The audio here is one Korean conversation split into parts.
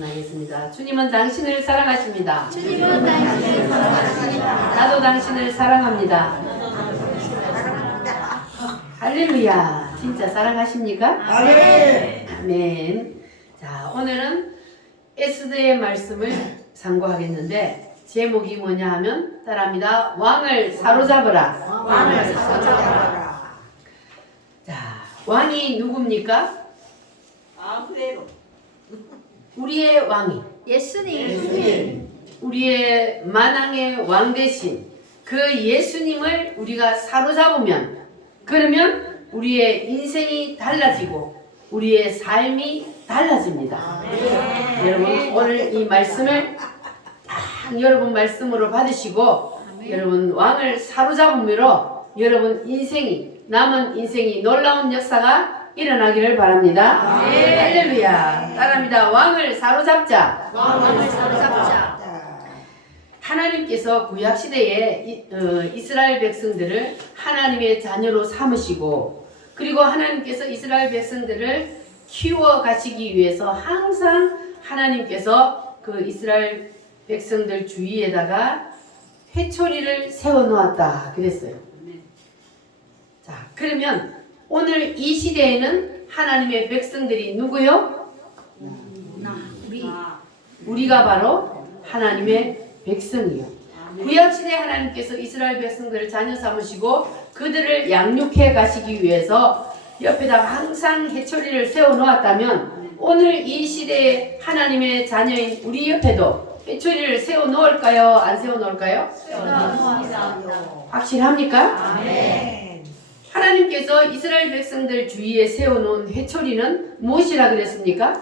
나겠습니다. 주님은 당신을 사랑하십니다. 주님은 당신을 사랑하십니다. 나도 당신을 사랑합니다. 할렐루야. 진짜 사랑하십니까? 아멘. 아멘. 자, 오늘은 에스더의 말씀을 상고하겠는데 제목이 뭐냐 하면 따라합니다. 왕을 사로잡으라. 왕을 사로잡으라. 자, 왕이 누굽니까? 그대로. 우리의 왕이. 예수님. 우리의 만왕의 왕 대신 그 예수님을 우리가 사로잡으면 그러면 우리의 인생이 달라지고 우리의 삶이 달라집니다. 여러분 오늘 이 말씀을 딱 여러분 말씀으로 받으시고 여러분 왕을 사로잡음으로 여러분 인생이 남은 인생이 놀라운 역사가 일어나기를 바랍니다. 할렐루야. 따라합니다. 왕을 사로잡자. 왕을 사로잡자. 하나님께서 구약시대에 이스라엘 백성들을 하나님의 자녀로 삼으시고 그리고 하나님께서 이스라엘 백성들을 키워 가시기 위해서 항상 하나님께서 그 이스라엘 백성들 주위에다가 회초리를 세워 놓았다 그랬어요. 자, 그러면 오늘 이 시대에는 하나님의 백성들이 누구요? 우리가 바로 하나님의 백성이요. 구약시대 하나님께서 이스라엘 백성들을 자녀 삼으시고 그들을 양육해 가시기 위해서 옆에다가 항상 해초리를 세워 놓았다면 오늘 이 시대에 하나님의 자녀인 우리 옆에도 해초리를 세워 놓을까요? 안 세워 놓을까요? 확실합니까? 아멘. 하나님께서 이스라엘 백성들 주위에 세워 놓은 해초리는 무엇이라 그랬습니까?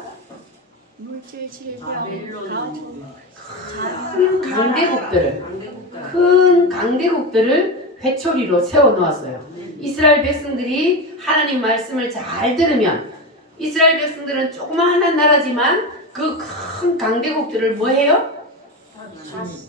물질 질병 큰 강대국들을 회초리로 세워 놓았어요. 이스라엘 백성들이 하나님 말씀을 잘 들으면 이스라엘 백성들은 조그마한 나라지만 그 큰 강대국들을 뭐 해요?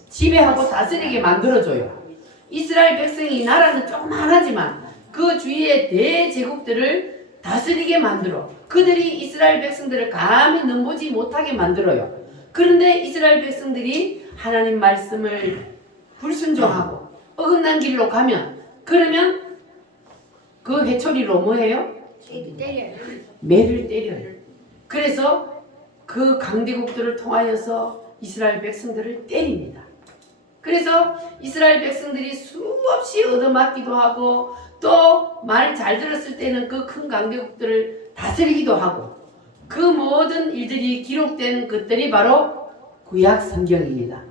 지배하고 다스리게 만들어줘요. 이스라엘 백성이 나라는 조그마하지만 그 주위의 대제국들을 다스리게 만들어 그들이 이스라엘 백성들을 감히 넘보지 못하게 만들어요. 그런데 이스라엘 백성들이 하나님 말씀을 불순종하고 어긋난 길로 가면 그러면 그 회초리로 뭐 해요? 때려. 매를 때려요. 그래서 그 강대국들을 통하여서 이스라엘 백성들을 때립니다. 그래서 이스라엘 백성들이 수없이 얻어맞기도 하고 또 말 잘 들었을 때는 그 큰 강대국들을 다스리기도 하고 그 모든 일들이 기록된 것들이 바로 구약 성경입니다.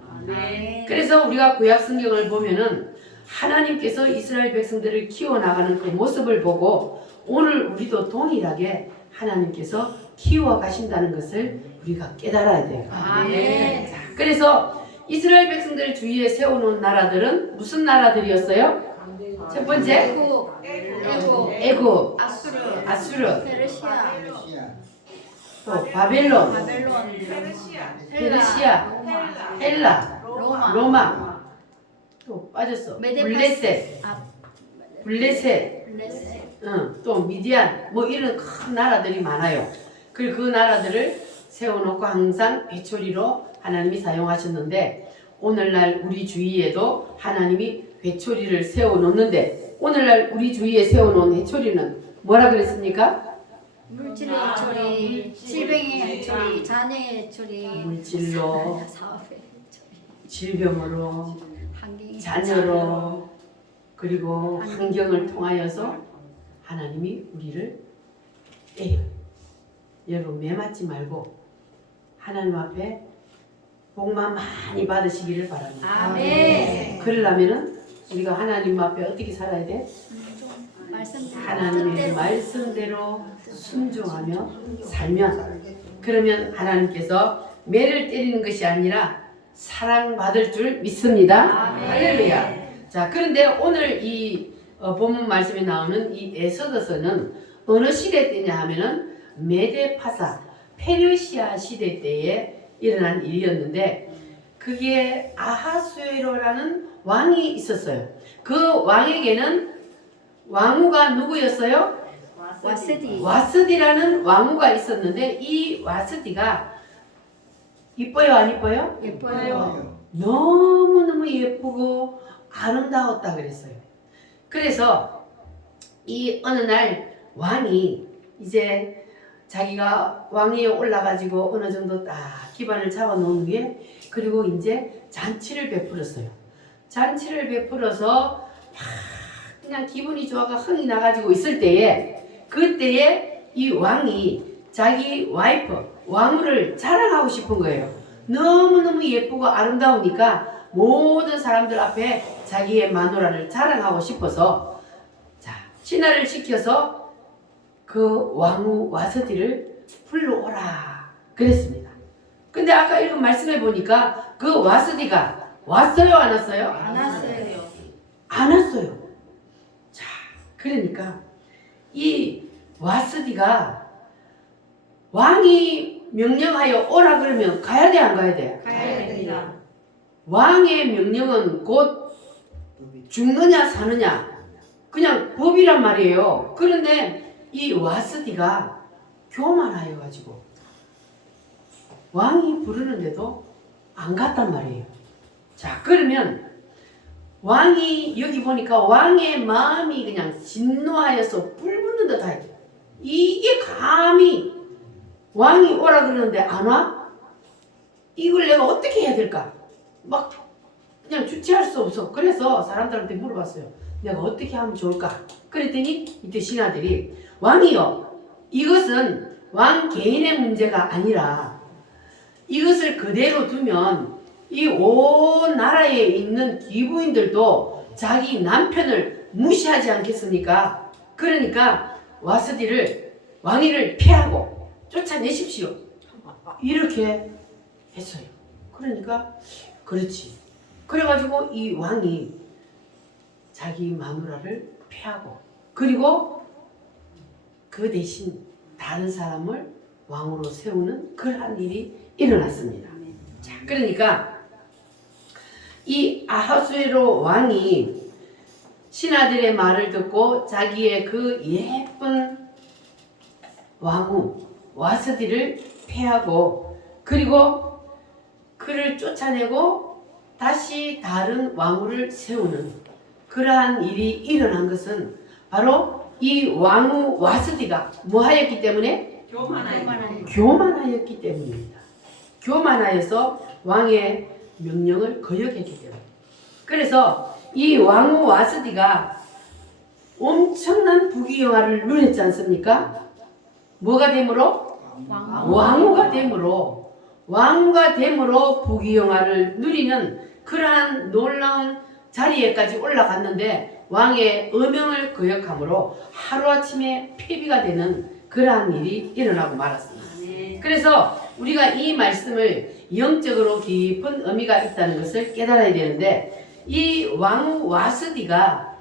그래서 우리가 구약 성경을 보면은 하나님께서 이스라엘 백성들을 키워나가는 그 모습을 보고 오늘 우리도 동일하게 하나님께서 키워가신다는 것을 우리가 깨달아야 돼요. 아멘. 그래서 이스라엘 백성들 주위에 세워놓은 나라들은 무슨 나라들이었어요? 첫 번째 애굽, 아수르, 페르시아, 또 바벨론, 페르시아, 헬라, 로마, 또 빠졌어. 블레셋, 또 미디안, 뭐 이런 큰 나라들이 많아요. 그리고 그 나라들을 세워놓고 항상 회초리로 하나님이 사용하셨는데 오늘날 우리 주위에도 하나님이 회초리를 세워놓는데 오늘날 우리 주위에 세워놓은 회초리는 뭐라 그랬습니까? 물질의 해초리, 질병의 해초리, 자녀의 해초리, 물질로, 사업의 해초리, 질병으로, 환경의 자녀로 그리고 환경을 통하여서 하나님이 우리를 때려요. 여러분 매 맞지 말고 하나님 앞에 복만 많이 받으시기를 바랍니다. 아멘. 그러려면은 우리가 하나님 앞에 어떻게 살아야 돼? 하나님의 말씀대로 순종하며 살면 그러면 하나님께서 매를 때리는 것이 아니라 사랑받을 줄 믿습니다. 할렐루야. 자, 그런데 오늘 이 본문 말씀에 나오는 이 에스더서는 어느 시대 때냐 하면은 메데파사 페르시아 시대 때에 일어난 일이었는데 그게 아하수에로라는 왕이 있었어요. 그 왕에게는 왕후가 누구였어요? 와스디. 와스디라는 왕후가 있었는데 이 와스디가 이뻐요 안 이뻐요? 예뻐요. 너무너무 예쁘고 아름다웠다 그랬어요. 그래서 이 어느 날 왕이 이제 자기가 왕위에 올라가지고 어느 정도 딱 기반을 잡아 놓은 후에 그리고 이제 잔치를 베풀었어요. 잔치를 베풀어서 막 그냥 기분이 좋아가 흥이 나가지고 있을 때에 그때에 이 왕이 자기 와이프 왕후를 자랑하고 싶은 거예요. 너무너무 예쁘고 아름다우니까 모든 사람들 앞에 자기의 마누라를 자랑하고 싶어서 자 신하를 시켜서 그 왕후 와스디를 불러오라 그랬습니다. 근데 아까 읽은 말씀해 보니까 그 와스디가 왔어요 안 왔어요? 안 왔어요. 안 왔어요. 자 그러니까 이 와스디가 왕이 명령하여 오라 그러면 가야 돼 안 가야 돼? 가야 됩니다. 왕의 명령은 곧 죽느냐 사느냐 그냥 법이란 말이에요. 그런데 이 와스디가 교만하여 가지고 왕이 부르는데도 안 갔단 말이에요. 자 그러면 왕이 여기 보니까 왕의 마음이 그냥 진노하여서 불붙는 듯하여 이게 감히 왕이 오라 그러는데 안 와? 이걸 내가 어떻게 해야 될까? 막 그냥 주체할 수 없어. 그래서 사람들한테 물어봤어요. 내가 어떻게 하면 좋을까? 그랬더니 이때 신하들이 왕이요 이것은 왕 개인의 문제가 아니라 이것을 그대로 두면 이 온 나라에 있는 기부인들도 자기 남편을 무시하지 않겠습니까? 그러니까 와스디를 왕위를 피하고 쫓아내십시오. 이렇게 했어요. 그러니까 그렇지. 그래가지고 이 왕이 자기 마누라를 피하고 그리고 그 대신 다른 사람을 왕으로 세우는 그러한 일이 일어났습니다. 자, 그러니까 이 아하수에로 왕이 신하들의 말을 듣고 자기의 그 예쁜 왕후 와스디를 패하고 그리고 그를 쫓아내고 다시 다른 왕후를 세우는 그러한 일이 일어난 것은 바로 이 왕후 와스디가 뭐하였기 때문에? 교만하였기 때문입니다. 교만하여서 왕의 명령을 거역했기 때문에. 그래서 이 왕후 와스디가 엄청난 부귀영화를 누렸지 않습니까? 뭐가 됨으로? 왕후가 됨으로 왕후가 됨으로 부귀영화를 누리는 그러한 놀라운 자리에까지 올라갔는데 왕의 어명을 거역함으로 하루아침에 폐비가 되는 그러한 일이 일어나고 말았습니다. 그래서 우리가 이 말씀을 영적으로 깊은 의미가 있다는 것을 깨달아야 되는데 이 왕후 와스디가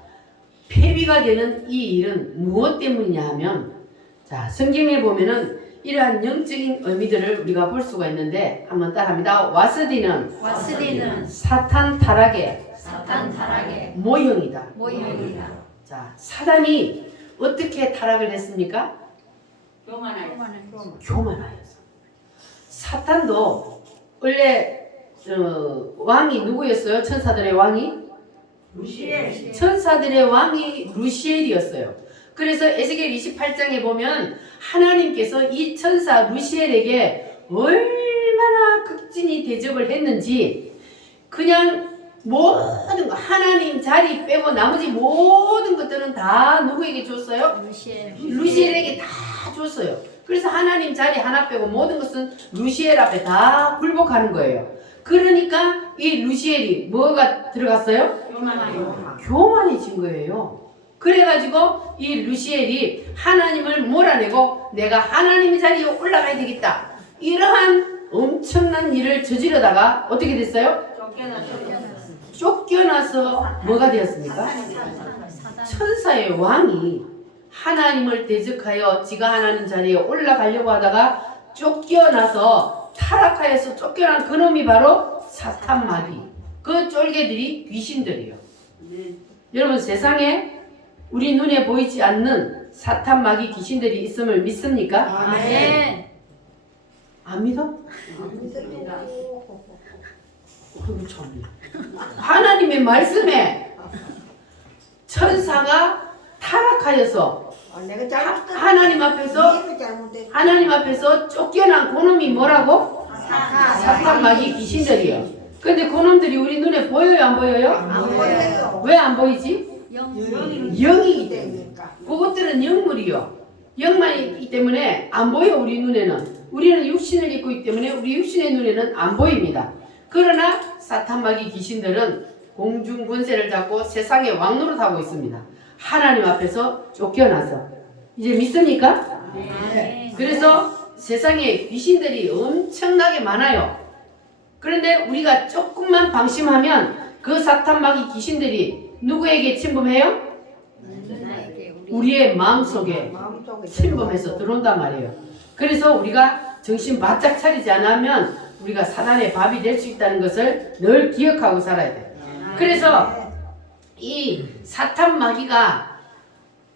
폐비가 되는 이 일은 무엇 때문이냐 하면 자 성경에 보면은 이러한 영적인 의미들을 우리가 볼 수가 있는데 한번 따라합니다. 와스디는 사탄 타락의 모형이다. 자 사단이 어떻게 타락을 했습니까? 교만하여서. 사탄도 원래 왕이 누구였어요? 천사들의 왕이? 루시엘. 천사들의 왕이 루시엘이었어요. 그래서 에스겔 28장에 보면 하나님께서 이 천사 루시엘에게 얼마나 극진히 대접을 했는지 그냥 모든 거 하나님 자리 빼고 나머지 모든 것들은 다 누구에게 줬어요? 루시엘에게 다 줬어요. 그래서 하나님 자리 하나 빼고 모든 것은 루시엘 앞에 다 굴복하는 거예요. 그러니까 이 루시엘이 뭐가 들어갔어요? 교만해진 거예요. 그래가지고 이 루시엘이 하나님을 몰아내고 내가 하나님의 자리에 올라가야 되겠다. 이러한 엄청난 일을 저지르다가 어떻게 됐어요? 쫓겨나서 뭐가 되었습니까? 천사의 왕이 하나님을 대적하여 지가 하나님 자리에 올라가려고 하다가 쫓겨나서 타락하여서 쫓겨난 그놈이 바로 사탄마귀. 그 쫄개들이 귀신들이에요. 여러분 세상에 우리 눈에 보이지 않는 사탄마귀 귀신들이 있음을 믿습니까? 안 믿어? 믿습니다. 그거 참. 하나님의 말씀에 천사가 타락하여서 내가 잘못했어. 하나님 앞에서 쫓겨난 그놈이 뭐라고? 사탄 마귀 귀신들이요. 근데 그놈들이 우리 눈에 보여요 안 보여요? 안 보여요. 왜 안 보이지? 영이기 때문에. 때니까. 그것들은 영물이요. 영만 있기 때문에 안 보여 우리 눈에는. 우리는 육신을 입고 있기 때문에 우리 육신의 눈에는 안 보입니다. 그러나 사탄 마귀 귀신들은 공중 권세를 잡고 세상의 왕노릇하고 있습니다. 하나님 앞에서 쫓겨나서. 이제 믿습니까? 네. 그래서 세상에 귀신들이 엄청나게 많아요. 그런데 우리가 조금만 방심하면 그 사탄 마귀 귀신들이 누구에게 침범해요? 우리의 마음속에 침범해서 들어온단 말이에요. 그래서 우리가 정신 바짝 차리지 않으면 우리가 사단의 밥이 될 수 있다는 것을 늘 기억하고 살아야 돼요. 그래서 이 사탄 마귀가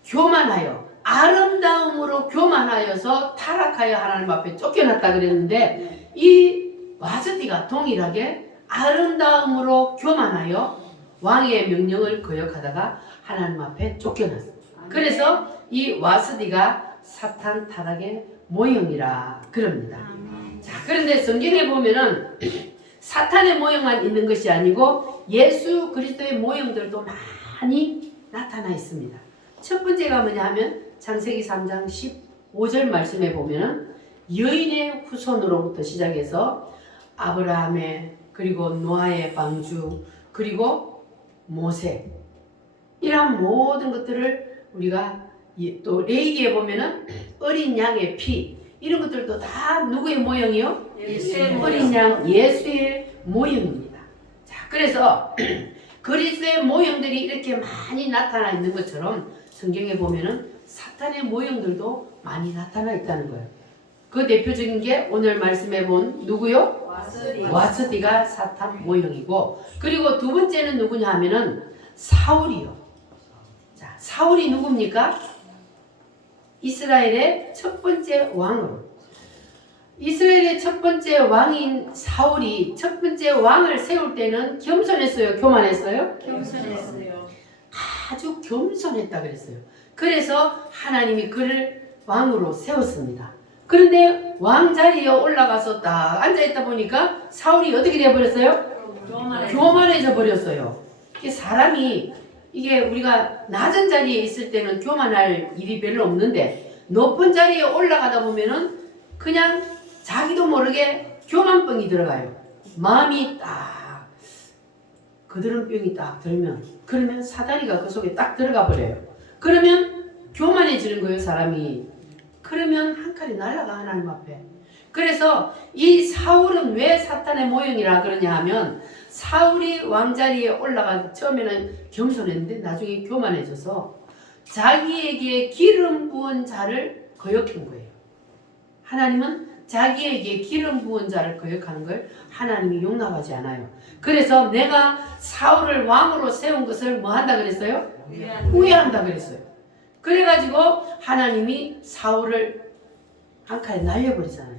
교만하여 아름다움으로 교만하여서 타락하여 하나님 앞에 쫓겨났다 그랬는데 이 와스디가 동일하게 아름다움으로 교만하여 왕의 명령을 거역하다가 하나님 앞에 쫓겨났어. 그래서 이 와스디가 사탄 타락의 모형이라 그럽니다. 자, 그런데 성경에 보면은 사탄의 모형만 있는 것이 아니고 예수 그리스도의 모형들도 많이 나타나 있습니다. 첫 번째가 뭐냐 하면 창세기 3장 15절 말씀에 보면은 여인의 후손으로부터 시작해서 아브라함의 그리고 노아의 방주 그리고 모세 이러한 모든 것들을 우리가 또 레위기에 보면은 어린 양의 피 이런 것들도 다 누구의 모형이요? 예수의 어린 양 예수의 모형입니다. 자, 그래서 그리스도의 모형들이 이렇게 많이 나타나 있는 것처럼 성경에 보면은 사탄의 모형들도 많이 나타나 있다는 거예요. 그 대표적인 게 오늘 말씀해 본 누구요? 와스디가 사탄 모형이고 그리고 두 번째는 누구냐 하면은 사울이요. 자, 사울이 누굽니까? 이스라엘의 첫 번째 왕으로. 이스라엘의 첫 번째 왕인 사울이 첫 번째 왕을 세울 때는 겸손했어요? 교만했어요? 겸손했어요. 아주 겸손했다 그랬어요. 그래서 하나님이 그를 왕으로 세웠습니다. 그런데 왕 자리에 올라가서 딱 앉아있다 보니까 사울이 어떻게 되어버렸어요? 교만해져 버렸어요. 이게 사람이 이게 우리가 낮은 자리에 있을 때는 교만할 일이 별로 없는데 높은 자리에 올라가다 보면은 그냥 자기도 모르게 교만병이 들어가요. 마음이 딱 거드름병이 딱 들면 그러면 사다리가 그 속에 딱 들어가 버려요. 그러면 교만해지는 거예요 사람이. 그러면 한 칼이 날아가 하나님 앞에. 그래서 이 사울은 왜 사탄의 모형이라 그러냐 하면 사울이 왕자리에 올라가 처음에는 겸손했는데 나중에 교만해져서 자기에게 기름 부은 자를 거역한 거예요. 하나님은 자기에게 기름 부은 자를 거역하는 걸 하나님이 용납하지 않아요. 그래서 내가 사울을 왕으로 세운 것을 뭐 한다 그랬어요? 후회한다 그랬어요. 그래가지고 하나님이 사울을 한 칼에 날려버리잖아요.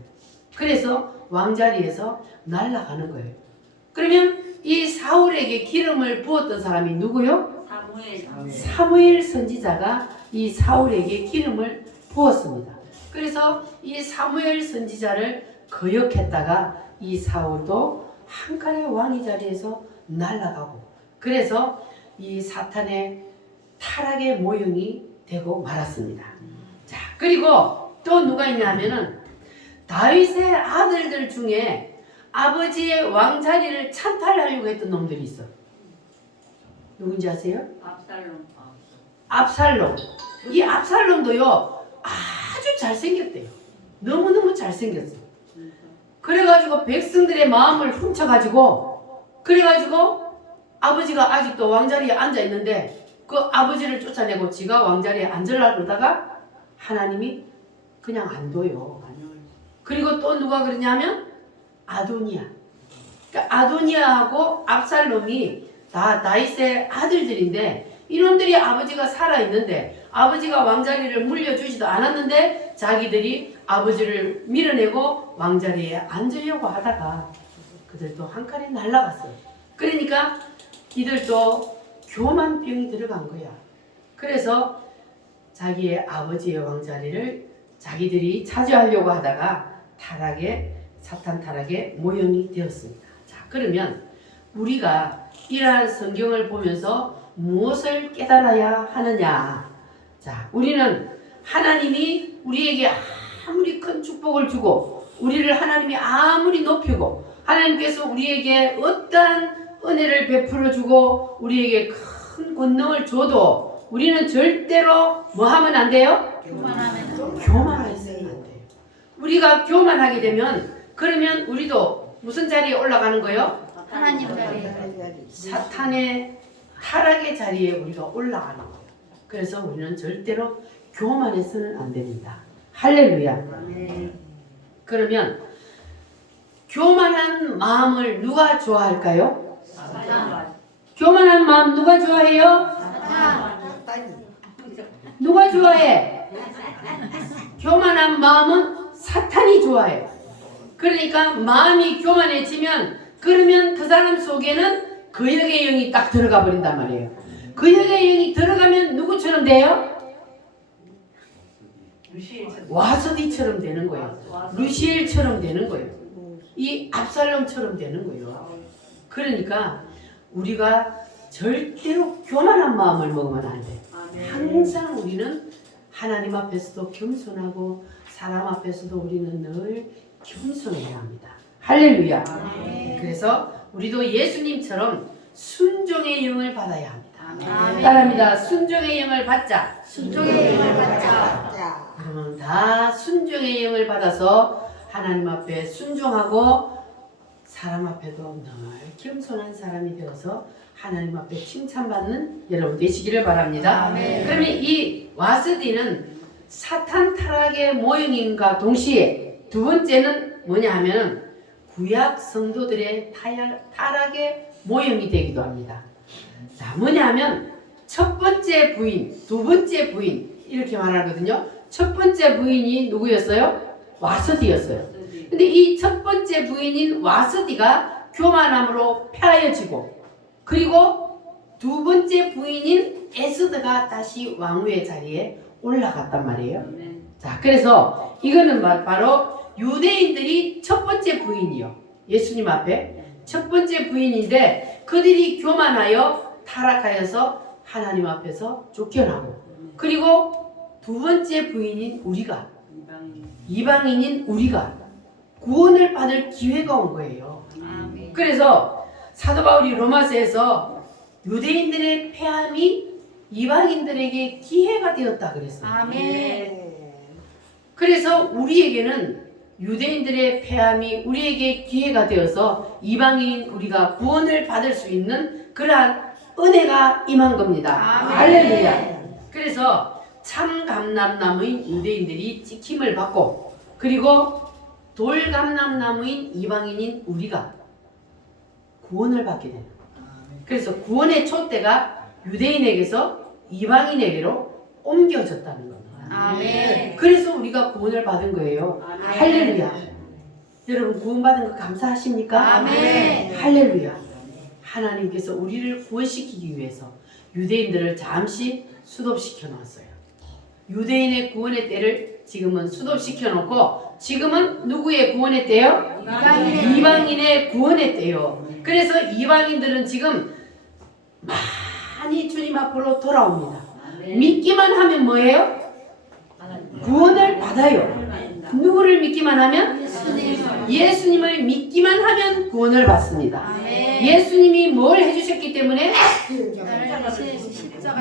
그래서 왕자리에서 날아가는 거예요. 그러면 이 사울에게 기름을 부었던 사람이 누구요? 사무엘 선지자가 이 사울에게 기름을 부었습니다. 그래서 이 사무엘 선지자를 거역했다가 이 사울도 한 칼의 왕의 자리에서 날아가고 그래서 이 사탄의 타락의 모형이 되고 말았습니다. 자, 그리고 또 누가 있냐면은 다윗의 아들들 중에 아버지의 왕자리를 찬탈하려고 했던 놈들이 있어. 누군지 아세요? 압살롬. 이 압살롬도요 아주 잘생겼대요. 너무너무 잘생겼어. 그래가지고 백성들의 마음을 훔쳐가지고 그래가지고 아버지가 아직도 왕자리에 앉아있는데 그 아버지를 쫓아내고 지가 왕자리에 앉으려고 그러다가 하나님이 그냥 안 둬요. 그리고 또 누가 그러냐면 아도니아. 그러니까 아도니아하고 압살롬이 다 다윗의 아들들인데 이놈들이 아버지가 살아있는데 아버지가 왕자리를 물려주지도 않았는데 자기들이 아버지를 밀어내고 왕자리에 앉으려고 하다가 그들도 한 칸에 날아갔어요. 그러니까 이들도 교만병이 들어간 거야. 그래서 자기의 아버지의 왕자리를 자기들이 차지하려고 하다가 사탄 타락의 모형이 되었습니다. 자, 그러면 우리가 이러한 성경을 보면서 무엇을 깨달아야 하느냐? 자, 우리는 하나님이 우리에게 아무리 큰 축복을 주고 우리를 하나님이 아무리 높이고 하나님께서 우리에게 어떠한 은혜를 베풀어 주고 우리에게 큰 권능을 줘도 우리는 절대로 뭐 하면 안 돼요? 교만해서는 안 돼요. 우리가 교만하게 되면 그러면 우리도 무슨 자리에 올라가는 거예요? 하나님 자리에. 사탄의 타락의 자리에 우리가 올라가는 거예요. 그래서 우리는 절대로 교만해서는 안 됩니다. 할렐루야. 그러면 교만한 마음을 누가 좋아할까요? 교만한 마음 누가 좋아해요? 누가 좋아해? 교만한 마음은 사탄이 좋아해요. 그러니까 마음이 교만해지면 그러면 그 사람 속에는 그 역의 영이 딱 들어가 버린단 말이에요. 그 역의 영이 들어가면 누구처럼 돼요? 와서디처럼 되는 거예요. 루시엘처럼 되는 거예요. 이 압살롬처럼 되는 거예요. 그러니까 우리가 절대로 교만한 마음을 먹으면 안 돼요. 항상 우리는 하나님 앞에서도 겸손하고 사람 앞에서도 우리는 늘 겸손해야 합니다. 할렐루야. 그래서 우리도 예수님처럼 순종의 영을 받아야 합니다. 따라합니다. 순종의 영을 받자. 순종의 영을 받자. 그러면 다 순종의 영을 받아서 하나님 앞에 순종하고 사람 앞에도 늘 겸손한 사람이 되어서 하나님 앞에 칭찬받는 여러분 되시기를 바랍니다. 그러면 이 와스디는 사탄 타락의 모형인과 동시에 두 번째는 뭐냐 하면 구약 성도들의 타락의 모형이 되기도 합니다. 자, 뭐냐 하면 첫 번째 부인, 두 번째 부인 이렇게 말하거든요. 첫 번째 부인이 누구였어요? 와스디였어요. 근데 이 첫 번째 부인인 와스디가 교만함으로 패하여지고 그리고 두 번째 부인인 에스더가 다시 왕후의 자리에 올라갔단 말이에요. 자, 그래서 이거는 바로 유대인들이 첫 번째 부인이요. 예수님 앞에 첫 번째 부인인데 그들이 교만하여 타락하여서 하나님 앞에서 쫓겨나고 그리고 두 번째 부인인 우리가 이방인인 우리가 구원을 받을 기회가 온 거예요. 그래서 사도 바울이 로마서에서 유대인들의 패함이 이방인들에게 기회가 되었다 그랬어요. 그래서 우리에게는 유대인들의 패함이 우리에게 기회가 되어서 이방인 우리가 구원을 받을 수 있는 그러한 은혜가 임한 겁니다. 할렐루야. 그래서 참 감람나무인 유대인들이 찍힘을 받고 그리고 돌감람나무인 이방인인 우리가 구원을 받게 되는 그래서 구원의 촛대가 유대인에게서 이방인에게로 옮겨졌다는 겁니다. 그래서 우리가 구원을 받은 거예요. 할렐루야. 여러분 구원받은 거 감사하십니까? 할렐루야. 하나님께서 우리를 구원시키기 위해서 유대인들을 잠시 수도시켜 놨어요. 유대인의 구원의 때를 지금은 수도시켜 놓고 지금은 누구의 구원의 때요? 이방인의 구원의 때요. 그래서 이방인들은 지금 많이 주님 앞으로 돌아옵니다. 믿기만 하면 뭐예요? 구원을 받아요. 누구를 믿기만 하면? 예수님을 믿기만 하면 구원을 받습니다. 예수님이 뭘 해주셨기 때문에?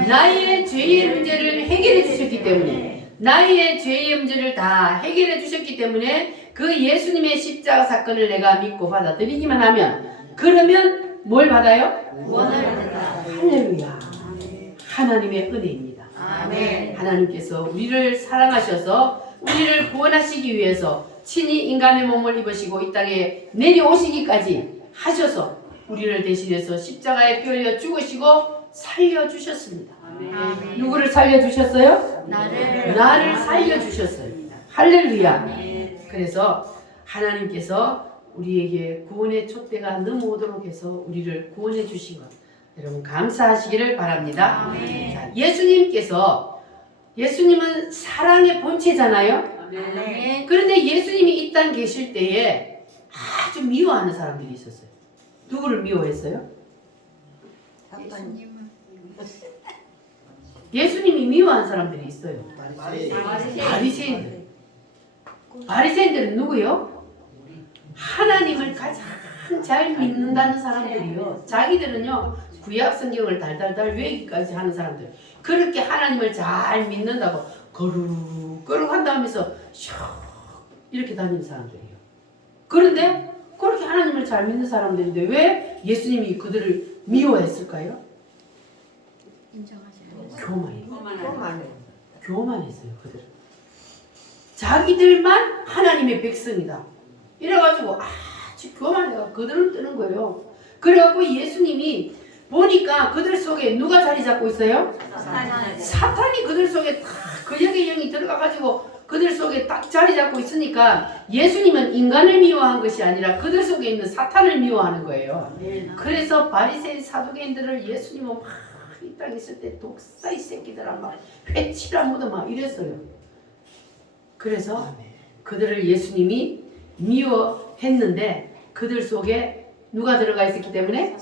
나의 죄의 문제를 해결해 주셨기 때문에 나의 죄의 문제를 다 해결해 주셨기 때문에 그 예수님의 십자가 사건을 내가 믿고 받아들이기만 하면 그러면 뭘 받아요? 구원을 받는다. 할렐루야. 하나님의 은혜입니다. 하나님께서 우리를 사랑하셔서 우리를 구원하시기 위해서 친히 인간의 몸을 입으시고 이 땅에 내려오시기까지 하셔서 우리를 대신해서 십자가에 피 흘려 죽으시고 살려주셨습니다. 아멘. 누구를 살려주셨어요? 나를 나를 살려주셨어요. 할렐루야. 아멘. 그래서 하나님께서 우리에게 구원의 촛대가 넘어오도록 해서 우리를 구원해 주신 것 여러분 감사하시기를 바랍니다. 아멘. 자, 예수님은 사랑의 본체잖아요. 아멘. 그런데 예수님이 이 땅 계실 때에 아주 미워하는 사람들이 있었어요. 누구를 미워했어요? 예수님은 예수님이 미워한 사람들이 있어요. 바리새인들. 바리새인들은 누구요? 하나님을 가장 잘 믿는다는 사람들이요. 자기들은요 구약 성경을 달달달 외우기까지 하는 사람들. 그렇게 하나님을 잘 믿는다고 거룩거룩 한다면서 슉 이렇게 다니는 사람들이에요. 그런데 그렇게 하나님을 잘 믿는 사람들인데 왜 예수님이 그들을 미워했을까요? 인정하지 않았어요. 교만했어요. 그들은. 자기들만 하나님의 백성이다. 이래가지고 아주 교만해가 그들을 뜨는 거예요. 그래갖고 예수님이 보니까 그들 속에 누가 자리 잡고 있어요? 사탄이 그들 속에 다 그역의 영이 들어가가지고 그들 속에 딱 자리 잡고 있으니까 예수님은 인간을 미워한 것이 아니라 그들 속에 있는 사탄을 미워하는 거예요. 그래서 바리새인 사두개인들을 예수님은 막 이 땅에 있을 때 독사 이 새끼들아 막 회치라 묻어 막 이랬어요. 그래서 그들을 예수님이 미워했는데 그들 속에 누가 들어가 있었기 때문에?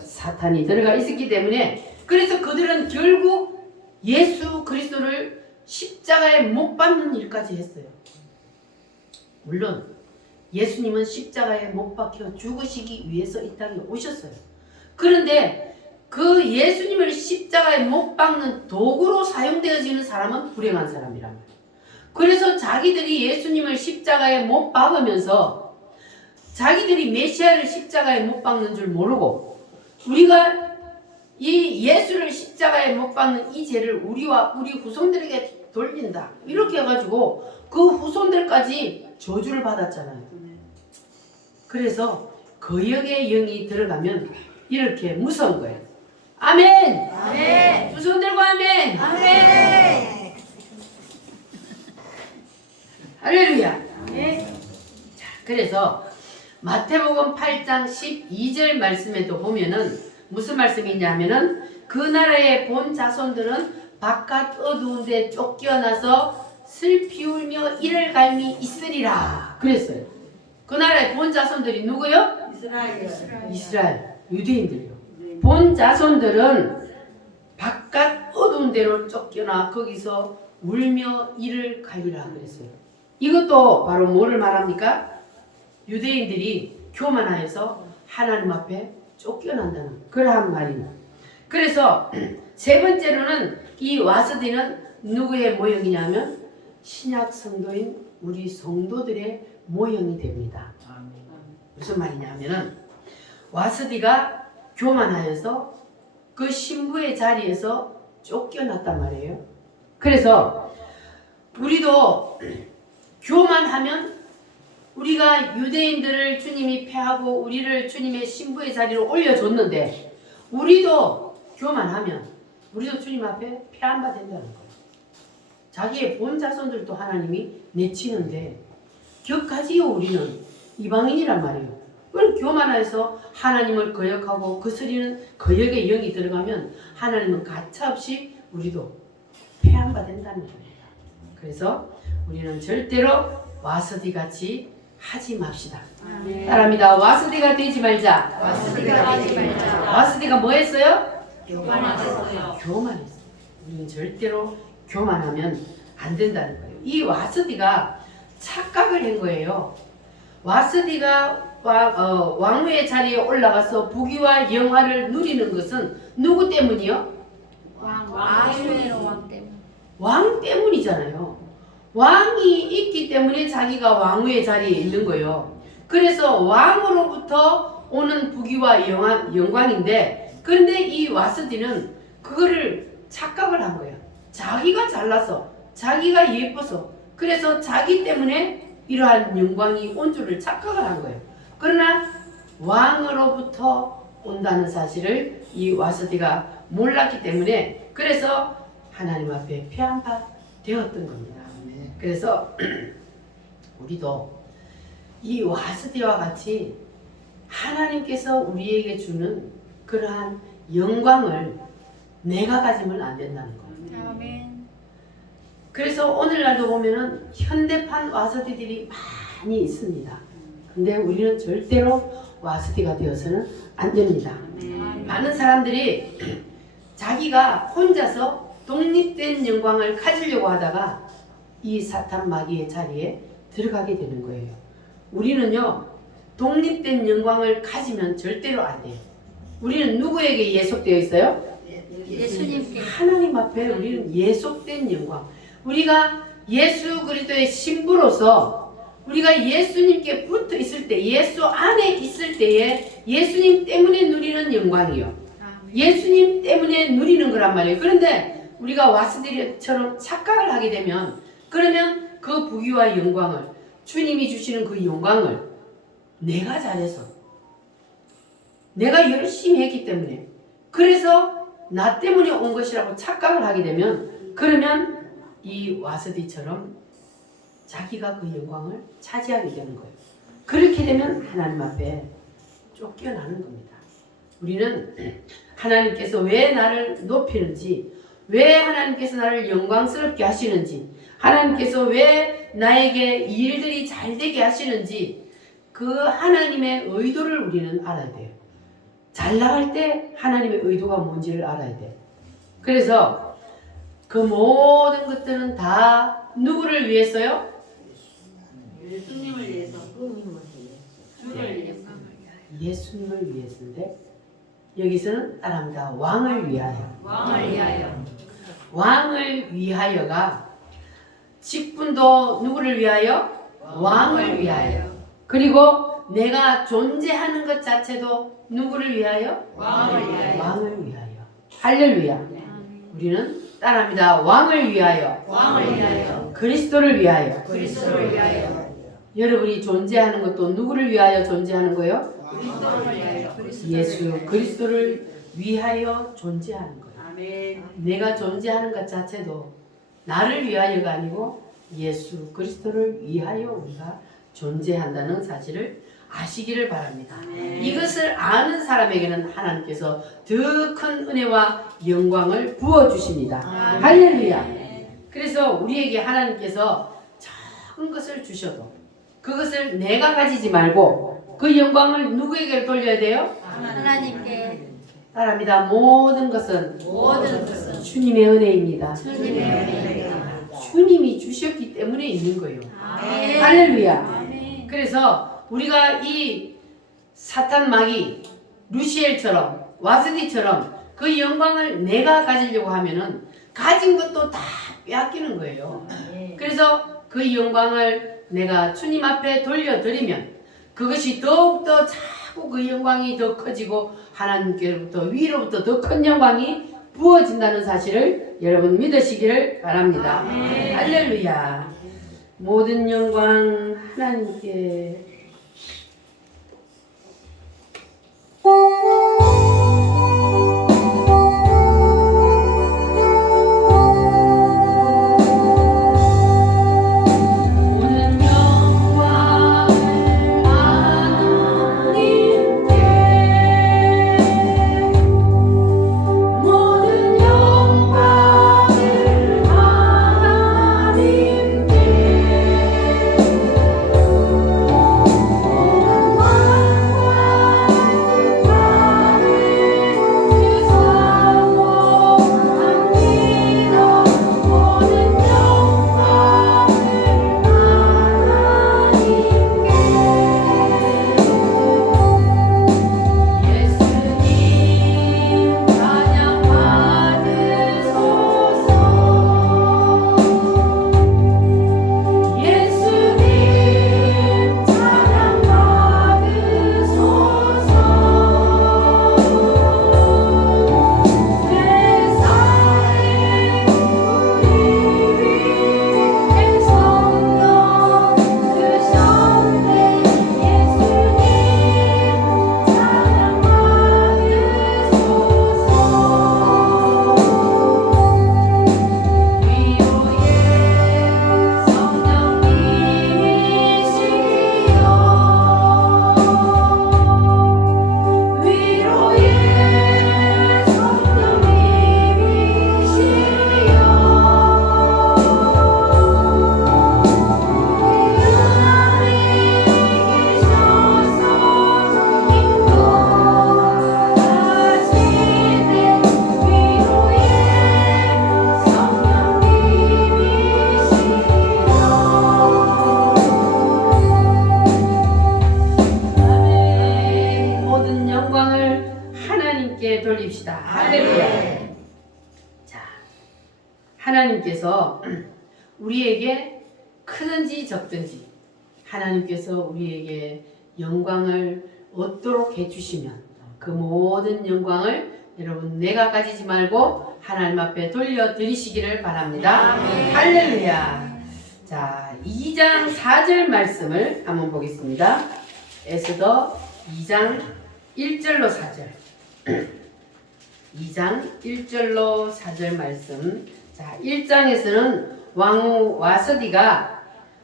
사탄이 들어가 있었기 때문에 그래서 그들은 결국 예수 그리스도를 십자가에 못 박는 일까지 했어요. 물론 예수님은 십자가에 못 박혀 죽으시기 위해서 이 땅에 오셨어요. 그런데 그 예수님을 십자가에 못 박는 도구로 사용되어지는 사람은 불행한 사람이랍니다. 그래서 자기들이 예수님을 십자가에 못 박으면서 자기들이 메시아를 십자가에 못 박는 줄 모르고 우리가 이 예수를 십자가에 못 박는 이 죄를 우리와 우리 후손들에게 돌린다. 이렇게 해가지고 그 후손들까지 저주를 받았잖아요. 그래서 거역의 영이 들어가면 이렇게 무서운 거예요. 아멘. 아멘. 두 손 들고 아멘. 아멘. 할렐루야. 아멘. 자, 그래서 마태복음 8장 12절 말씀에도 보면은 무슨 말씀이냐면은 그 나라의 본 자손들은 바깥 어두운 데 쫓겨나서 슬피 울며 이를 갈미 있으리라 그랬어요. 그 나라의 본 자손들이 누구요? 이스라엘 유대인들이요. 본 자손들은 바깥 어두운 데로 쫓겨나 거기서 울며 이를 갈리라 그랬어요. 이것도 바로 뭐를 말합니까? 유대인들이 교만하여서 하나님 앞에 쫓겨난다는 그러한 말입니다. 그래서 세 번째로는 이 와스디는 누구의 모형이냐면 신약 성도인 우리 성도들의 모형이 됩니다. 무슨 말이냐면은 와스디가 교만하여서 그 신부의 자리에서 쫓겨났단 말이에요. 그래서 우리도 교만하면 우리가 유대인들을 주님이 패하고 우리를 주님의 신부의 자리로 올려줬는데 우리도 교만하면 우리도 주님 앞에 패한 바 된다는 거예요. 자기의 본 자손들도 하나님이 내치는데 격하지요. 우리는 이방인이란 말이에요. 그걸 교만해서 하나님을 거역하고 거스리는 거역의 영이 들어가면 하나님은 가차없이 우리도 패한 바 된다는 겁니다. 그래서 우리는 절대로 와스디 같이 하지 맙시다. 따라합니다. 와스디가 되지 말자. 와스디가 되지 말자. 와스디가 뭐 했어요? 교만했어요. 교만했어요. 우리는 절대로 교만하면 안 된다는 거예요. 이 와스디가 착각을 한 거예요. 와스디가 왕후의 자리에 올라가서 부귀와 영화를 누리는 것은 누구 때문이요? 아수에로 왕 때문. 왕 때문이잖아요. 왕이 있기 때문에 자기가 왕후의 자리에 있는 거예요. 그래서 왕으로부터 오는 부귀와 영광인데 그런데 이 와스디는 그거를 착각을 한 거예요. 자기가 잘나서 자기가 예뻐서 그래서 자기 때문에 이러한 영광이 온 줄을 착각을 한 거예요. 그러나 왕으로부터 온다는 사실을 이 와스디가 몰랐기 때문에 그래서 하나님 앞에 폐한바 되었던 겁니다. 그래서 우리도 이 와스디와 같이 하나님께서 우리에게 주는 그러한 영광을 내가 가지면 안 된다는 거예요. 아멘. 그래서 오늘날도 보면은 현대판 와스디들이 많이 있습니다. 근데 우리는 절대로 와스디가 되어서는 안 됩니다. 많은 사람들이 자기가 혼자서 독립된 영광을 가지려고 하다가 이 사탄 마귀의 자리에 들어가게 되는 거예요. 우리는요, 독립된 영광을 가지면 절대로 안 돼요. 우리는 누구에게 예속되어 있어요? 예수님께. 하나님 앞에 우리는 예속된 영광. 우리가 예수 그리스도의 신부로서 우리가 예수님께 붙어 있을 때, 예수 안에 있을 때에 예수님 때문에 누리는 영광이요. 아멘. 예수님 때문에 누리는 거란 말이에요. 그런데 우리가 와스디처럼 착각을 하게 되면 그러면 그 부귀와 영광을 주님이 주시는 그 영광을 내가 잘해서 내가 열심히 했기 때문에 그래서 나 때문에 온 것이라고 착각을 하게 되면 그러면 이 와스디처럼 자기가 그 영광을 차지하게 되는 거예요. 그렇게 되면 하나님 앞에 쫓겨나는 겁니다. 우리는 하나님께서 왜 나를 높이는지, 왜 하나님께서 나를 영광스럽게 하시는지, 하나님께서 왜 나에게 일들이 잘 되게 하시는지 그 하나님의 의도를 우리는 알아야 돼요. 잘 나갈 때 하나님의 의도가 뭔지를 알아야 돼요. 그래서 그 모든 것들은 다 누구를 위해서요? 예수님을 위해서. 주를 위해서. 예수님을 위해서인데 여기서는 따라합니다. 왕을 위하여. 왕을 위하여. 왕을 위하여가 직분도 누구를 위하여? 왕을 위하여. 그리고 내가 존재하는 것 자체도 누구를 위하여? 왕을 위하여. 왕을 위하여. 할렐루야. 아멘. 우리는 따라합니다. 왕을 위하여. 왕을 위하여. 그리스도를 위하여. 그리스도를 위하여. 여러분이 존재하는 것도 누구를 위하여 존재하는 거예요? 그리스도를 위하여. 예수 그리스도를 위하여 존재하는 거예요. 아멘. 내가 존재하는 것 자체도 나를 위하여가 아니고 예수 그리스도를 위하여 우리가 존재한다는 사실을 아시기를 바랍니다. 이것을 아는 사람에게는 하나님께서 더 큰 은혜와 영광을 부어주십니다. 할렐루야. 그래서 우리에게 하나님께서 작은 것을 주셔도 그것을 내가 가지지 말고 그 영광을 누구에게 돌려야 돼요? 하나님께. 따라합니다. 모든 것은 모든 것은 주님의 은혜입니다. 주님의 은혜입니다. 주님이 주셨기 때문에 있는 거예요. 아멘. 할렐루야. 아멘. 그래서 우리가 이 사탄 마귀 루시엘처럼 와스디처럼 그 영광을 내가 가지려고 하면은 가진 것도 다 빼앗기는 거예요. 그래서 그 영광을 내가 주님 앞에 돌려드리면 그것이 더욱더 자꾸 그 영광이 더 커지고 하나님께로부터 위로부터 더 큰 영광이 부어진다는 사실을 여러분 믿으시기를 바랍니다. 할렐루야. 모든 영광 하나님께. 모든 영광을 하나님께. 모든 영광을 하나님께. 모든 영광을 하나님께 돌립시다. 할렐루야. 자, 하나님께서 우리에게 크든지 적든지 하나님께서 우리에게 영광을 얻도록 해주시면 그 모든 영광을 여러분 내가 가지지 말고 하나님 앞에 돌려드리시기를 바랍니다. 할렐루야. 자, 2장 4절 말씀을 한번 보겠습니다. 에스더 2장 1절로 4절 2장 1절로 4절 말씀. 자, 1장에서는 왕후 와스디가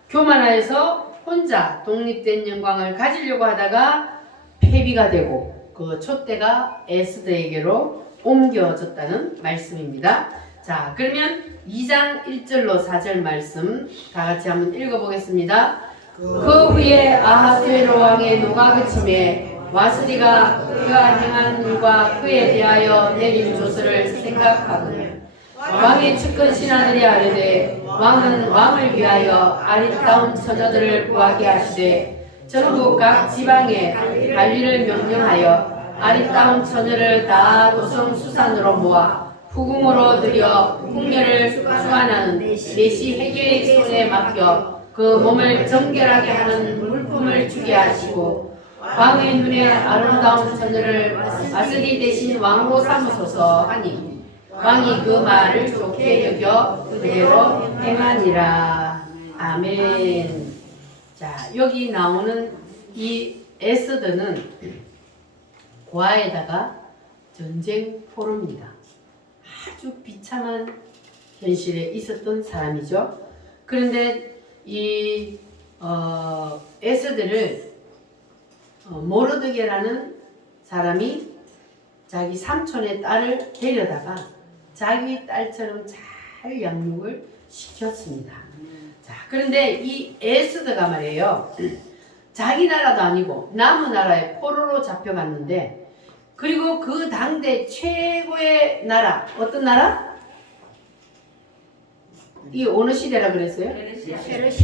교만하여서 혼자 독립된 영광을 가지려고 하다가 폐비가 되고 그 촛대가 에스더에게로 옮겨졌다는 말씀입니다. 자, 그러면 2장 1절로 4절 말씀 다 같이 한번 읽어보겠습니다. 그 후에 아하스웨로 왕의 노가 그침에 와스디가 그가 행한 일과 그에 대하여 내린 조서를 생각하거늘 왕의 측근 신하들이 아뢰되 왕은 왕을 위하여 아리따운 처녀들을 구하게 하시되 전국 각 지방에 관리를 명령하여 아리따운 처녀를 다 도성 수산으로 모아 후궁으로 들여 궁녀를 수관하는 내시 해계의 손에 맡겨 그 몸을 정결하게 하는 물품을 주게 하시고 왕의 눈에 아름다운 처녀를 와스디 대신 왕으로 삼으소서 하니 왕이 그 말을 좋게 여겨 그대로 행하니라. 아멘. 자, 여기 나오는 이 에스더는 고아에다가 전쟁 포로입니다. 아주 비참한 현실에 있었던 사람이죠. 그런데 이 에스더를 모르드게라는 사람이 자기 삼촌의 딸을 데려다가 자기 딸처럼 잘 양육을 시켰습니다. 자, 그런데 이 에스더가 말이에요. 자기 나라도 아니고 남의 나라에 포로로 잡혀갔는데 그리고 그 당대 최고의 나라 어떤 나라? 이 어느 시대라 그랬어요?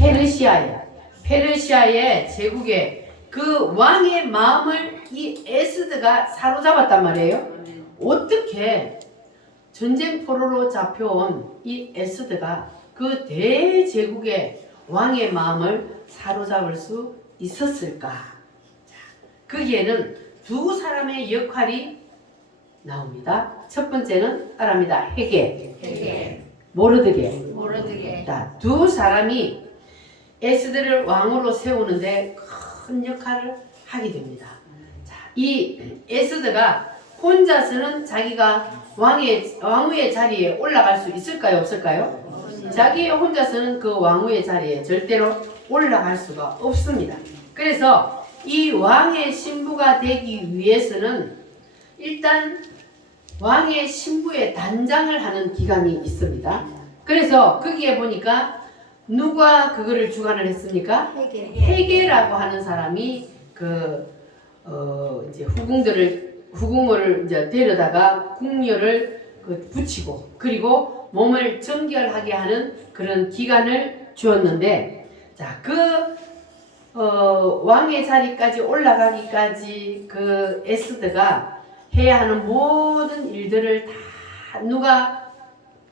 페르시아예요. 페르시아의 제국의 그 왕의 마음을 이 에스더가 사로잡았단 말이에요. 어떻게 전쟁 포로로 잡혀온 이 에스더가 그 대제국의 왕의 마음을 사로잡을 수 있었을까? 자, 거기에는 두 사람의 역할이 나옵니다. 첫 번째는 아랍니다. 헤게, 모르드게. 자, 두 사람이 에스더를 왕으로 세우는데 큰 역할을 하게 됩니다. 자, 이 에스더가 혼자서는 자기가 왕후의 자리에 올라갈 수 있을까요? 없을까요? 자기 혼자서는 그 왕후의 자리에 절대로 올라갈 수가 없습니다. 그래서 이 왕의 신부가 되기 위해서는 일단 왕의 신부의 단장을 하는 기간이 있습니다. 그래서 거기에 보니까 누가 그거를 주관을 했습니까? 헤게라고 하는 사람이 이제 후궁을 이제 데려다가 궁녀를 붙이고 그리고 몸을 정결하게 하는 그런 기간을 주었는데, 자, 왕의 자리까지 올라가기까지 그 에스더가 해야 하는 모든 일들을 다 누가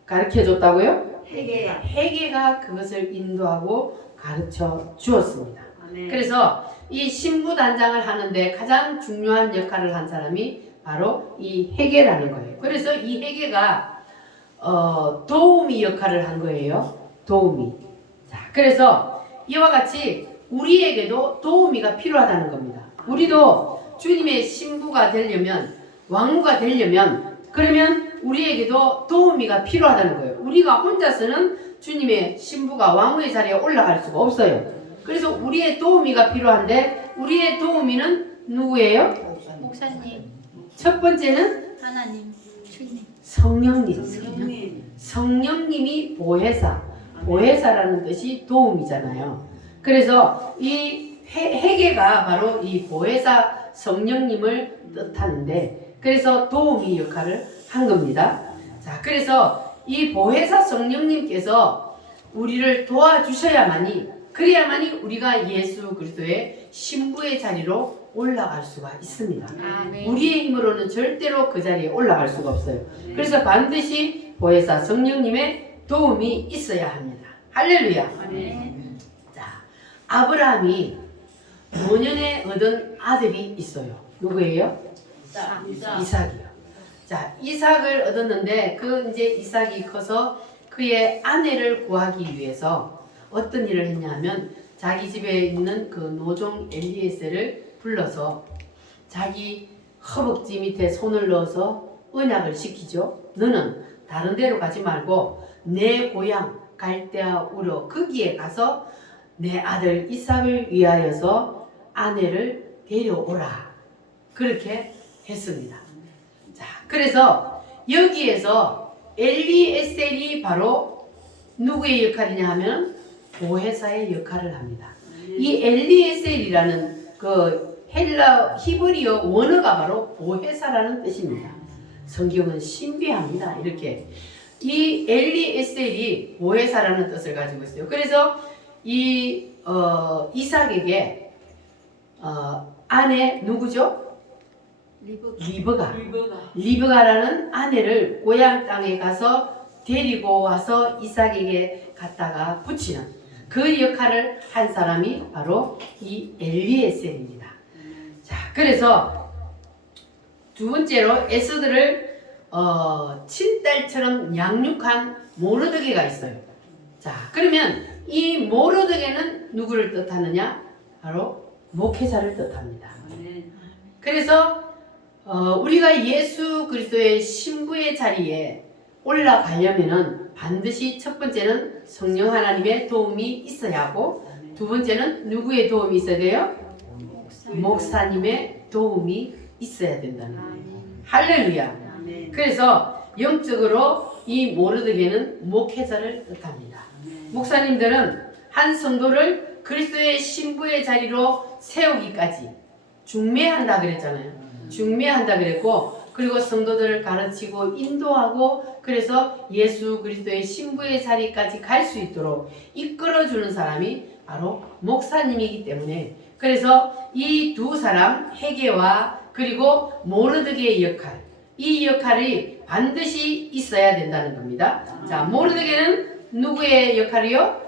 가르쳐 줬다고요? 헤게가 그것을 인도하고 가르쳐 주었습니다. 그래서 이 신부 단장을 하는데 가장 중요한 역할을 한 사람이 바로 이 헤게라는 거예요. 그래서 이 헤게가 도우미 역할을 한 거예요. 도우미. 자, 그래서 이와 같이 우리에게도 도우미가 필요하다는 겁니다. 우리도 주님의 신부가 되려면, 왕후가 되려면, 그러면 우리에게도 도우미가 필요하다는 거예요. 우리가 혼자서는 주님의 신부가 왕후의 자리에 올라갈 수가 없어요. 그래서 우리의 도우미가 필요한데, 우리의 도우미는 누구예요? 목사님, 첫 번째는 하나님, 주님. 성령님이 보혜사라는 뜻이 도움이잖아요. 그래서 이 회개가 바로 이 보혜사 성령님을 뜻하는데, 그래서 도우미 역할을 한 겁니다. 자, 그래서 이 보혜사 성령님께서 우리를 도와주셔야만이, 그래야만이 우리가 예수 그리스도의 신부의 자리로 올라갈 수가 있습니다. 아멘. 우리의 힘으로는 절대로 그 자리에 올라갈 수가 없어요. 그래서 반드시 보혜사 성령님의 도움이 있어야 합니다. 할렐루야. 아멘. 자, 아브라함이 노년에 얻은 아들이 있어요. 누구예요? 이삭이요. 자, 이삭을 얻었는데 그 이제 이삭이 커서 그의 아내를 구하기 위해서 어떤 일을 했냐면 자기 집에 있는 그 노종 엘리에셀을 불러서 자기 허벅지 밑에 손을 넣어서 언약을 시키죠. 너는 다른 데로 가지 말고 내 고향 갈대아 우르 거기에 가서 내 아들 이삭을 위하여서 아내를 데려오라. 그렇게 했습니다. 자, 그래서 여기에서 엘리에셀이 바로 누구의 역할이냐 하면 보혜사의 역할을 합니다. 이 엘리에셀이라는 그 헬라 히브리어 원어가 바로 보혜사라는 뜻입니다. 성경은 신비합니다. 이렇게 이 엘리에셀이 보혜사라는 뜻을 가지고 있어요. 그래서 이 이삭에게 아내 누구죠? 리브가라는 아내를 고향 땅에 가서 데리고 와서 이삭에게 갖다가 붙이는 그 역할을 한 사람이 바로 이 엘리에셀입니다. 자, 그래서 두 번째로 에스더를 친딸처럼 양육한 모르드게가 있어요. 자, 그러면 이 모르드게는 누구를 뜻하느냐? 바로 목회자를 뜻합니다. 그래서 우리가 예수 그리스도의 신부의 자리에 올라가려면은 반드시 첫 번째는 성령 하나님의 도움이 있어야 하고 두 번째는 누구의 도움이 있어야 돼요? 목사님의 도움이 있어야 된다는 거예요. 할렐루야. 그래서 영적으로 이 모르드게는 목회자를 뜻합니다. 목사님들은 한 성도를 그리스도의 신부의 자리로 세우기까지 중매한다 그랬잖아요. 중매한다 그랬고 그리고 성도들을 가르치고 인도하고 그래서 예수 그리스도의 신부의 자리까지 갈 수 있도록 이끌어주는 사람이 바로 목사님이기 때문에 그래서 이 두 사람 헤게와 그리고 모르드게의 역할 이 역할이 반드시 있어야 된다는 겁니다. 자, 모르드게는 누구의 역할이요?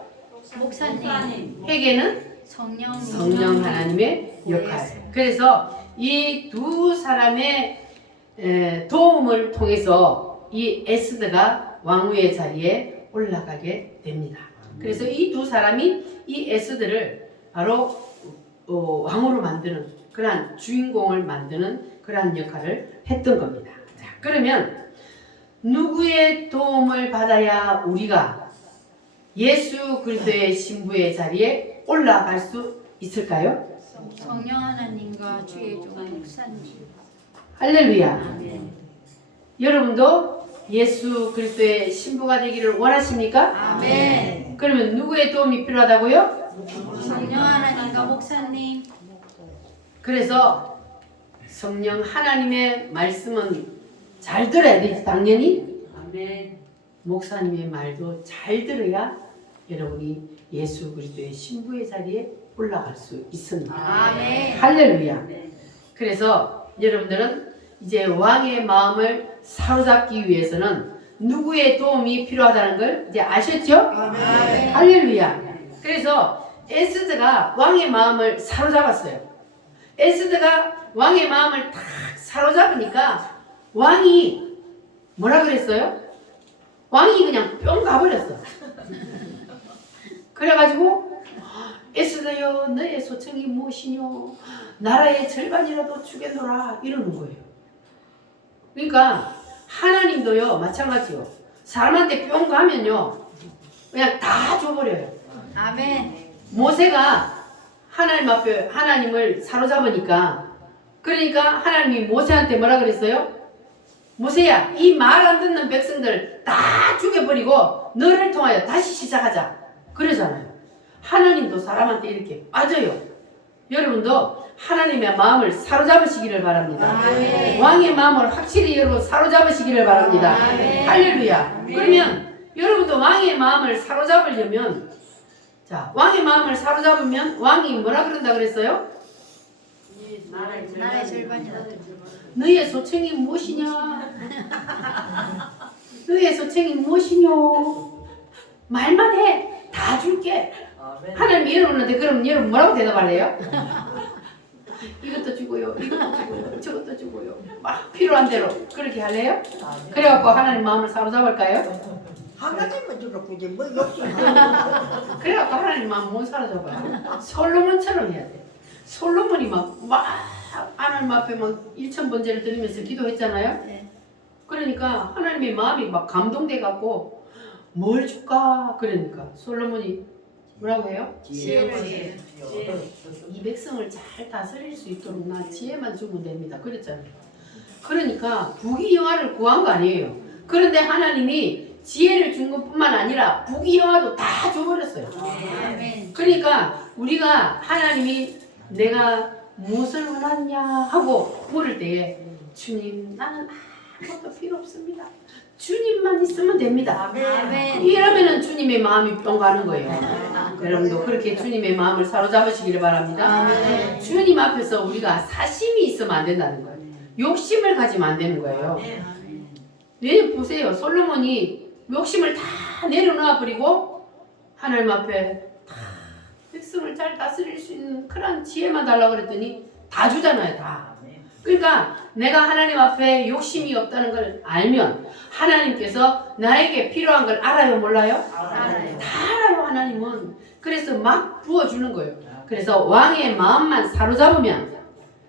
목사님. 헤게는 성령 하나님의 역할. 그래서 이 두 사람의 도움을 통해서 이 에스더가 왕후의 자리에 올라가게 됩니다. 그래서 이 두 사람이 이 에스더를 바로 왕후로 만드는 그러한 주인공을 만드는 그러한 역할을 했던 겁니다. 자, 그러면 누구의 도움을 받아야 우리가 예수 그리스도의 신부의 자리에 올라갈 수 있을까요? 성령 하나님과 주의 종 목사님. 할렐루야. 여러분도 예수 그리스도의 신부가 되기를 원하십니까? 아멘. 그러면 누구의 도움이 필요하다고요? 성령 하나님과 목사님. 그래서 성령 하나님의 말씀은 잘 들어야 되지 당연히. 목사님의 말도 잘 들어야 여러분이 예수 그리스도의 신부의 자리에 올라갈 수 있습니다. 아멘. 할렐루야. 그래서 여러분들은 이제 왕의 마음을 사로잡기 위해서는 누구의 도움이 필요하다는 걸 이제 아셨죠? 아멘. 할렐루야. 그래서 에스더가 왕의 마음을 사로잡았어요. 에스더가 왕의 마음을 탁 사로잡으니까 왕이 뭐라 그랬어요? 왕이 그냥 뿅 가버렸어. 그래가지고 에스더여 너의 소청이 무엇이뇨? 나라의 절반이라도 주겠노라 이러는 거예요. 그러니까 하나님도요 마찬가지요. 사람한테 뿅 가면요 그냥 다 줘버려요. 아멘. 모세가 하나님 앞에 하나님을 사로잡으니까 그러니까 하나님이 모세한테 뭐라 그랬어요? 모세야 이 말 안 듣는 백성들 다 죽여버리고 너를 통하여 다시 시작하자 그러잖아요. 하나님도 사람한테 이렇게 빠져요. 여러분도 하나님의 마음을 사로잡으시기를 바랍니다. 아멘. 왕의 마음을 확실히 여러분 사로잡으시기를 바랍니다. 아멘. 할렐루야. 그러면 여러분도 왕의 마음을 사로잡으려면 자 왕의 마음을 사로잡으면 왕이 뭐라 그런다 그랬어요? 나라의 절반이다. 너의 소청이 무엇이냐? 너의 소청이 무엇이뇨? 말만 해. 다 줄게. 하나님이 여러분한테 그럼 여러분 뭐라고 대답할래요? 이것도 주고요. 이것도 주고요. 저것도 주고요. 막 필요한 대로 그렇게 할래요? 그래갖고 하나님 마음을 사로잡을까요? 한 가지만 주고 굳이 뭐 욕심 그래갖고 하나님 마음 못 사로잡아요. 솔로몬처럼 해야 돼. 솔로몬이 막 하나님 앞에 막 1,000번제를 드리면서 기도했잖아요. 네. 그러니까 하나님의 마음이 막 감동돼 갖고 뭘 줄까? 그러니까 솔로몬이 뭐라고 해요? 지혜를 이 백성을 잘 다스릴 수 있도록 나 지혜만 주면 됩니다. 그랬잖아요. 그러니까 부귀영화를 구한 거 아니에요. 그런데 하나님이 지혜를 준 것뿐만 아니라 부귀영화도 다 줘버렸어요. 아멘. 그러니까 우리가 하나님이 내가 무엇을 원하느냐 하고 물을 때에 주님 나는 아무것도 필요 없습니다. 주님만 있으면 됩니다. 아멘. 이러면은 주님의 마음이 뿅 가는 거예요. 여러분도 그렇게 주님의 마음을 사로잡으시기를 바랍니다. 아멘. 주님 앞에서 우리가 사심이 있으면 안 된다는 거예요. 욕심을 가지면 안 되는 거예요. 왜냐면 보세요. 솔로몬이 욕심을 다 내려놓아 버리고 하나님 앞에 다 백성을 잘 다스릴 수 있는 그런 지혜만 달라고 그랬더니 다 주잖아요. 다. 그러니까 내가 하나님 앞에 욕심이 없다는 걸 알면 하나님께서 나에게 필요한 걸 알아요? 몰라요? 알아요. 다 알아요. 하나님은. 그래서 막 부어주는 거예요. 그래서 왕의 마음만 사로잡으면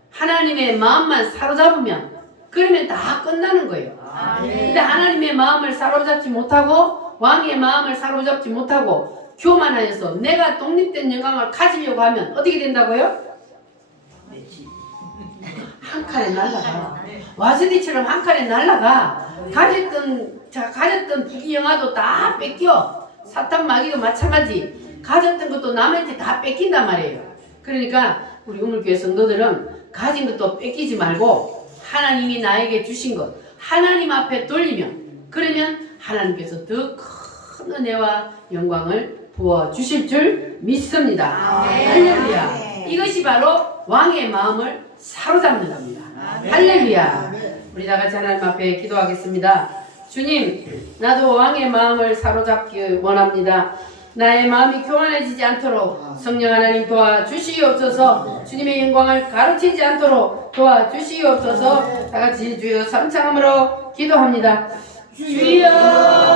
하나님의 마음만 사로잡으면 그러면 다 끝나는 거예요. 근데 하나님의 마음을 사로잡지 못하고 왕의 마음을 사로잡지 못하고 교만하여서 내가 독립된 영광을 가지려고 하면 어떻게 된다고요? 한 칸에 날라가. 와스디처럼 한 칸에 날라가. 가졌던 부귀영화도 다 뺏겨. 사탄 마귀도 마찬가지. 가졌던 것도 남한테 다 뺏긴단 말이에요. 그러니까 우리 우물교회 성도들은 가진 것도 뺏기지 말고 하나님이 나에게 주신 것 하나님 앞에 돌리면 그러면 하나님께서 더 큰 은혜와 영광을 부어주실 줄 믿습니다. 할렐루야. 이것이 바로 왕의 마음을 사로잡는 겁니다. 할렐루야. 우리 다 같이 하나님 앞에 기도하겠습니다. 주님, 나도 왕의 마음을 사로잡기 원합니다. 나의 마음이 교만해지지 않도록 성령 하나님 도와주시옵소서. 주님의 영광을 가로채지 않도록 도와주시옵소서. 다 같이 주여 삼창함으로 기도합니다. 주여